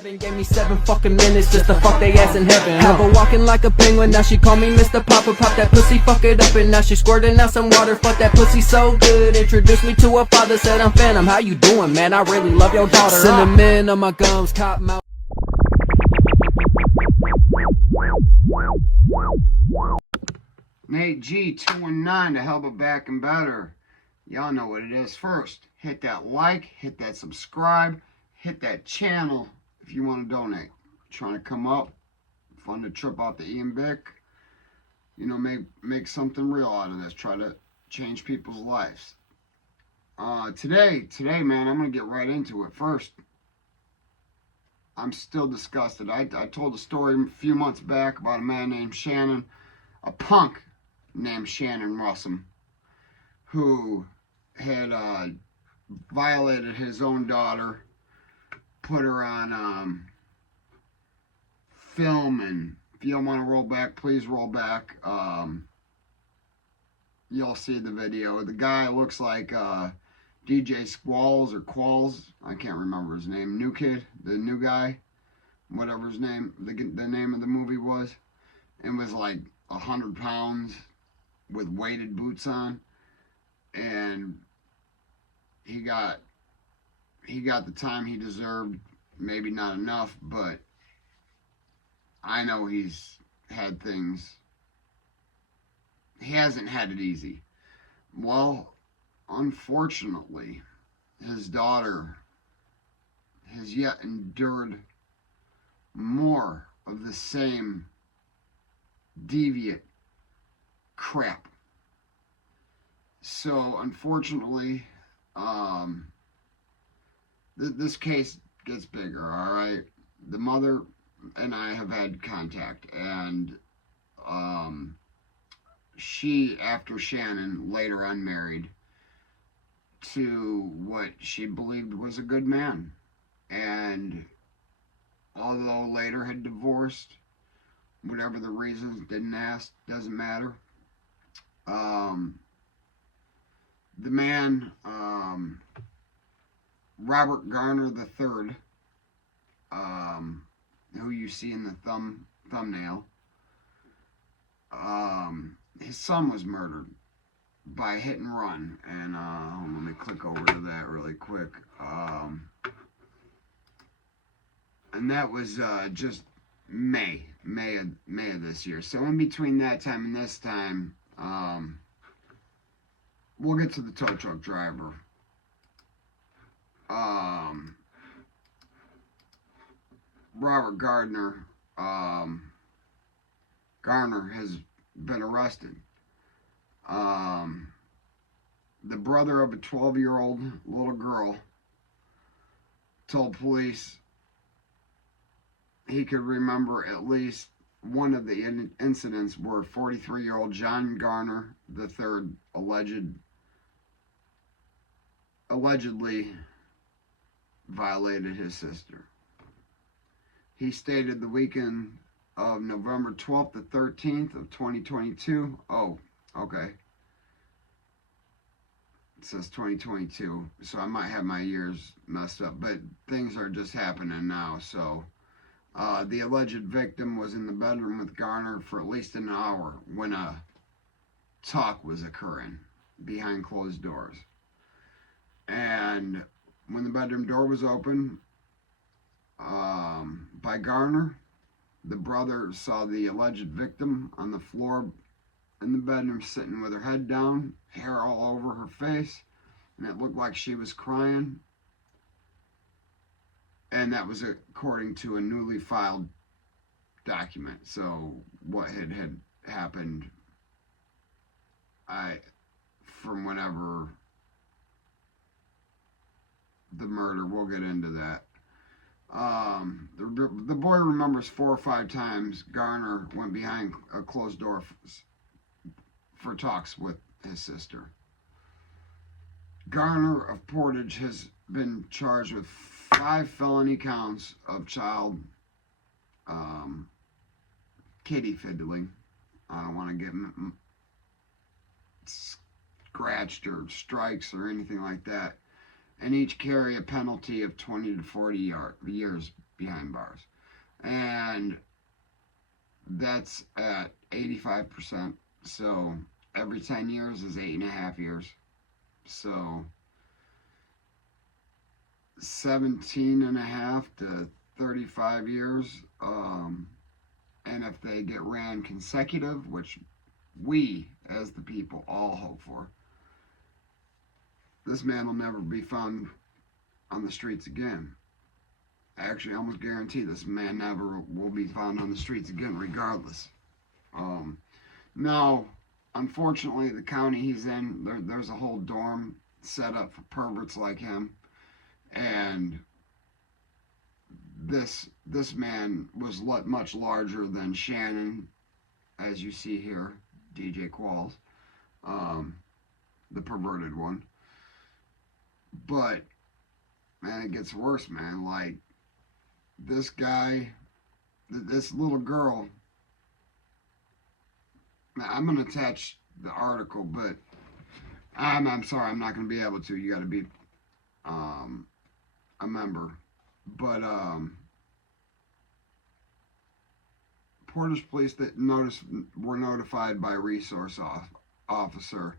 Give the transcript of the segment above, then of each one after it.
7 gave me 7 fucking minutes just to fuck they ass in heaven. Have her walking like a penguin, now she call me Mr. Papa. Pop that pussy, fuck it up, and now she squirting out some water. Fuck that pussy so good. Introduced me to her father, said I'm Phantom. How you doing, man? I really love your daughter. Cinnamon on my gums, cotton mouth. Nate G 219 to help it back and better. Y'all know what it is. First, hit that like, hit that subscribe, hit that channel if you want to donate. Trying to come up, fun to trip out the Ian Bick. You know, make something real out of this. Try to change people's lives. Today, man, I'm gonna get right into it. First, I'm still disgusted. I told a story a few months back about a man named Shannon, a punk named Shannon Russell, who had violated his own daughter, put her on film, and if you don't want to roll back, please roll back. You'll see the video. The guy looks like DJ Squalls or Qualls, I can't remember his name, New Kid, the new guy, whatever his name, the name of the movie was, and was like 100 pounds with weighted boots on, and he got the time he deserved. Maybe not enough, but I know he's had things. He hasn't had it easy. Well, unfortunately, his daughter has yet endured more of the same deviant crap. So, unfortunately, this case gets bigger, alright? The mother and I have had contact, and she, after Shannon, later unmarried to what she believed was a good man, and although later had divorced, whatever the reasons, didn't ask, doesn't matter. The man, Robert Garner III, who you see in the thumbnail, his son was murdered by hit and run, and let me click over to that really quick. And that was just May of this year. So in between that time and this time, we'll get to the tow truck driver. Robert Garner has been arrested. The brother of a 12-year-old little girl told police he could remember at least one of the incidents where 43-year-old John Garner III allegedly violated his sister. He stated the weekend of November 12th to 13th of 2022. Oh, okay. It says 2022, so I might have my years messed up, but things are just happening now. So the alleged victim was in the bedroom with Garner for at least an hour when a talk was occurring behind closed doors. And when the bedroom door was open by Garner, the brother saw the alleged victim on the floor in the bedroom sitting with her head down, hair all over her face, and it looked like she was crying. And that was according to a newly filed document. So what had happened, from whenever the murder, we'll get into that. The boy remembers 4 or 5 times Garner went behind a closed door for talks with his sister. Garner of Portage has been charged with 5 felony counts of child kitty fiddling. I don't want to get scratched or strikes or anything like that. And each carry a penalty of 20 to 40 years behind bars. And that's at 85%. So every 10 years is 8.5 years. So 17.5 to 35 years. And if they get ran consecutive, which we as the people all hope for, this man will never be found on the streets again. Actually, I almost guarantee this man never will be found on the streets again, regardless. Now, unfortunately, the county he's in, there's a whole dorm set up for perverts like him, and this man was much larger than Shannon, as you see here, DJ Qualls, the perverted one. But man, it gets worse, man. Like, this guy, this little girl. I'm gonna attach the article, but I'm sorry, I'm not gonna be able to. You got to be a member. But Portage Police that were notified by a resource officer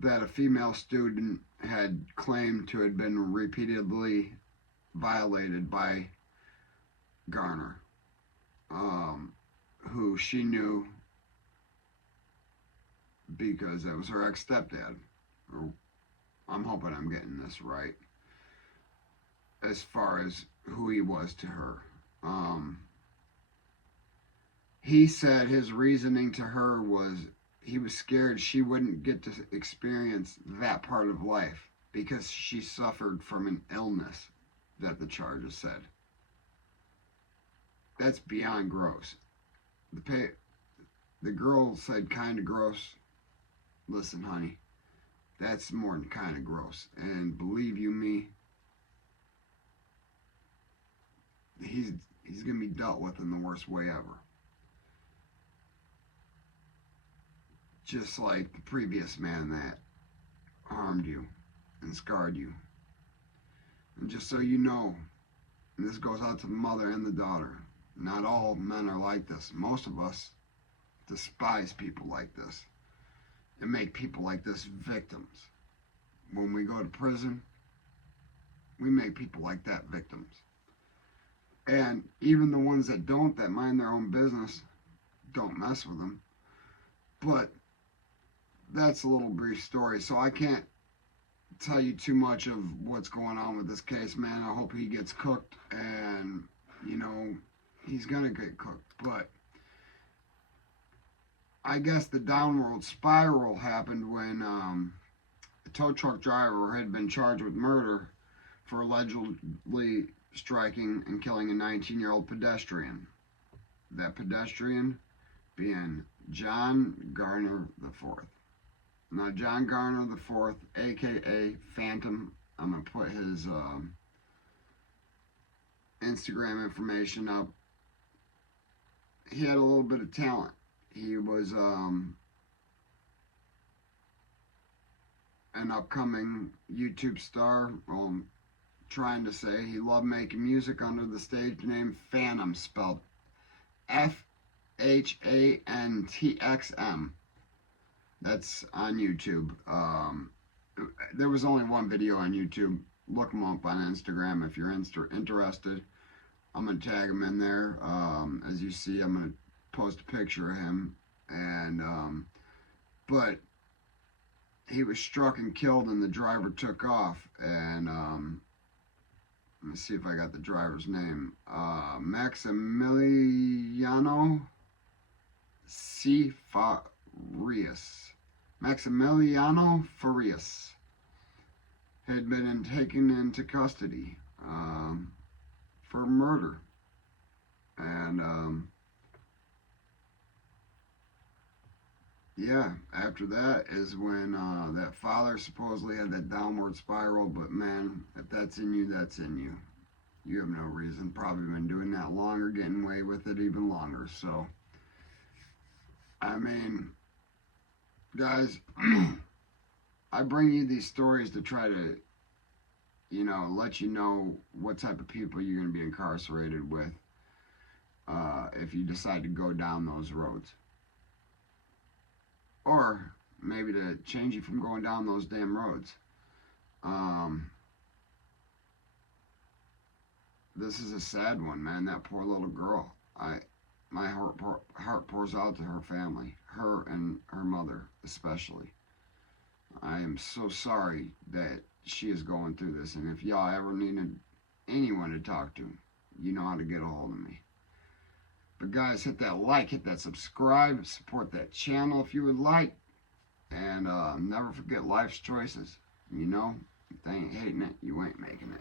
that a female student had claimed to have been repeatedly violated by Garner, who she knew because that was her ex-stepdad. I'm hoping I'm getting this right as far as who he was to her. He said his reasoning to her was he was scared she wouldn't get to experience that part of life because she suffered from an illness that the charges said. That's beyond gross. The girl said kind of gross. Listen, honey, that's more than kind of gross. And believe you me, he's going to be dealt with in the worst way ever. Just like the previous man that harmed you and scarred you. And just so you know, and this goes out to the mother and the daughter, not all men are like this. Most of us despise people like this and make people like this victims. When we go to prison, we make people like that victims. And even the ones that don't, that mind their own business, don't mess with them. But that's a little brief story, so I can't tell you too much of what's going on with this case, man. I hope he gets cooked, and, you know, he's gonna get cooked. But I guess the downward spiral happened when a tow truck driver had been charged with murder for allegedly striking and killing a 19-year-old pedestrian. That pedestrian being John Garner IV. Now, John Garner IV, a.k.a. Phantom, I'm going to put his Instagram information up. He had a little bit of talent. He was an upcoming YouTube star. Well, I'm trying to say he loved making music under the stage name Phantom, spelled F-H-A-N-T-X-M. That's on YouTube. There was only one video on YouTube. Look him up on Instagram if you're interested. I'm going to tag him in there. As you see, I'm going to post a picture of him. And but he was struck and killed, and the driver took off. And let me see if I got the driver's name. Maximiliano C. Farias. Maximiliano Farias had been taken into custody for murder. And yeah, after that is when that father supposedly had that downward spiral. But man, if that's in you, that's in you. You have no reason. Probably been doing that longer, getting away with it even longer. So, I mean, guys, I bring you these stories to try to you know, let you know what type of people you're going to be incarcerated with if you decide to go down those roads. Or maybe to change you from going down those damn roads. This is a sad one, man. That poor little girl. My heart pours out to her family, her and her mother especially. I am so sorry that she is going through this, and if y'all ever needed anyone to talk to, you know how to get a hold of me. But guys, hit that like, hit that subscribe, support that channel if you would like, and never forget life's choices. You know, if they ain't hating it, you ain't making it.